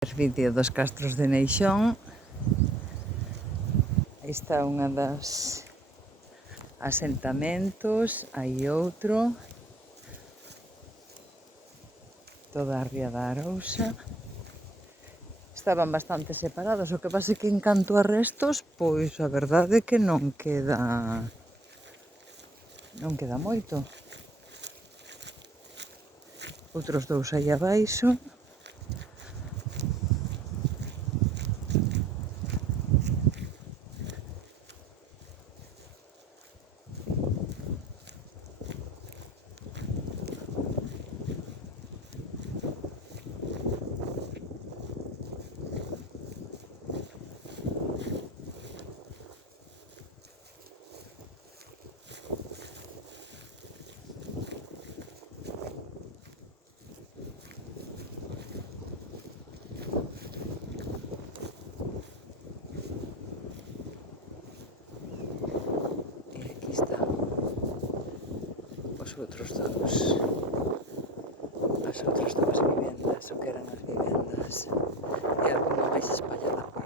Vídeo dos castros de Neixón. Aí está unha das asentamentos, aí outro, toda a ría da Arousa. Estaban bastante separados, o que pasa é que en canto a restos, pois a verdade é que non queda moito. Outros dous aí abaixo. E aquí están os outros dous. As outras dúas vivendas, o que eran as vivendas, e algunha máis espallada por